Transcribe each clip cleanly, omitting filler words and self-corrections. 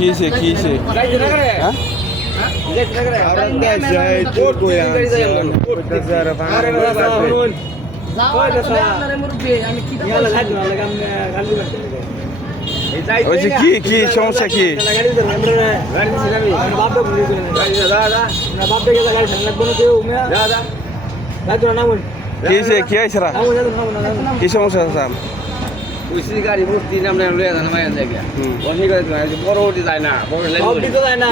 কিছে কি সমস্যা কি কি হয়েছে কি সমস্যা স্যার উসি গাড়ি মূর্তি নাম না লয়ে জানা মায়া জায়গা বনি করে বড় ওটি যায় না বড় লাইন সবটি তো যায় না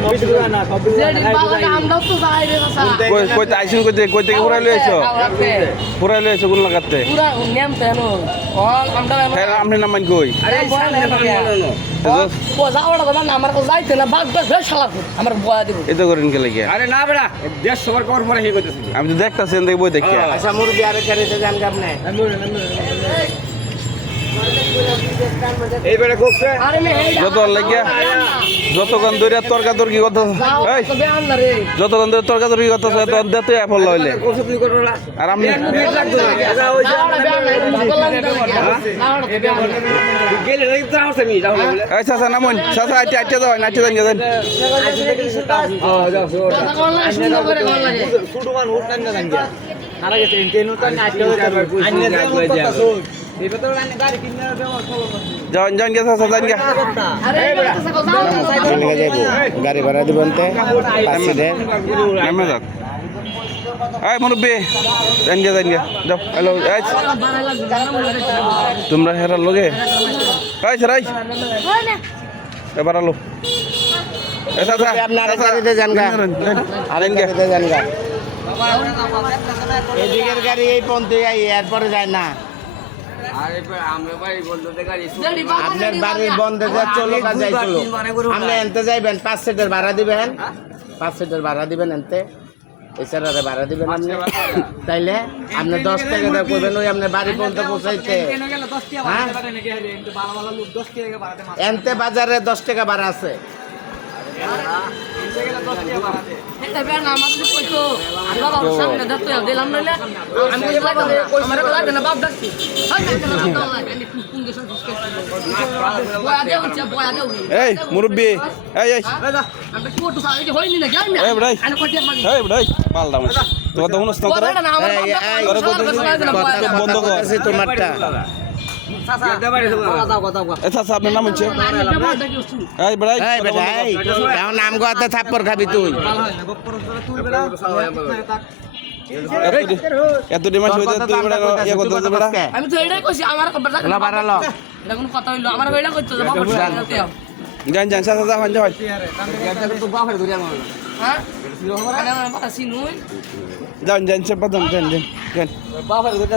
সবটি তো যায় না সবটি তো যায় না আমরা তো যাই রে বাসা কই আইছেন কই থেকে পুরা লইছো পুরা লইছো কোন লাগাতে পুরা নেম তেনো অল আমরা আপনি নামান কই আরে ও যাওড়া তো না আমার কো যাইতে না বাগ বাগ শালা আমার বয়া দিব এটা করেন কে লাগিয়া আরে না বেড়া দেশ সবার কর পরে হে কইতেছি আমি তো দেখতাছি এন দেখি বই দেখি আচ্ছা মুরগি আরে করে জান গাব নাই এই বেড়া কোকছে আরে মে যত লাগিয়া যতক্ষণ ধরে তর্কাতর্কি কথা এই যতক্ষণ ধরে তর্কাতর্কি কথা তখন দেতে আপল লইলে কোকছে তুই করলা আর আমি গেলে রে তো আছে মি যাও বলে এই চাচা নামুন চাচা আইতে আইতে যাও নাইতে যান গেলেন যাও ছোট মান উঠ না জান গিয়া নারা গেছে ইন্টেনো তো না আইতে আইনে দেব এই তো রানে গাড়ি কিনে দেব যান যান গেছে চাচা যান গে গাড়ি ভাড়া দিবেন তে নামে যাক এই মুরব্বি যান গে যাও হ্যালো এই তোমরা হেরার লগে এই সরাই এবার আলো এই চাচা আপনারা গাড়িতে যান গা আরেন গে যান গা এদিকের গাড়ি এই পন্থে আই এরপরে যায় না আরে আমরা ভাই বলতে গাড়ি আপনার বাড়ির বন্ধে যা চলো কাজ যাই চলো আপনি এনতে যাইবেন 5 সিটের ভাড়া দিবেন 5 সিটের ভাড়া দিবেন এনতে এছাড়া ভাড়া দিবেন আপনি তাইলে আপনি 10 টাকা দা করবেন ওই আপনি বাড়ি পর্যন্ত পৌঁছাইতে এনতে বাজারে 10 টাকা ভাড়া আছে এই মুরব্বি এই এই পাল্টা তো কথা শুনছ না বন্ধ কর তোমারটা চাচা আপনার নাম হচ্ছে এই বেড়াই এই বেটা এই এখন নাম গোয়াতে থাপ্পড় খাবি তুই এত ডিমান্ড হইতে তুই বেড়া ইয়া করতে বেড়া আমি তো এটাই কইছি আমার লা বাড়ালো এটা কোনো কথা হইলো আমার ওইটা কইতো যে বাবা যান যান চাচা যান যান তো বাপের ধরে আমার হ্যাঁ ana mana sih nuy যান যান সব যান যান যান বাপের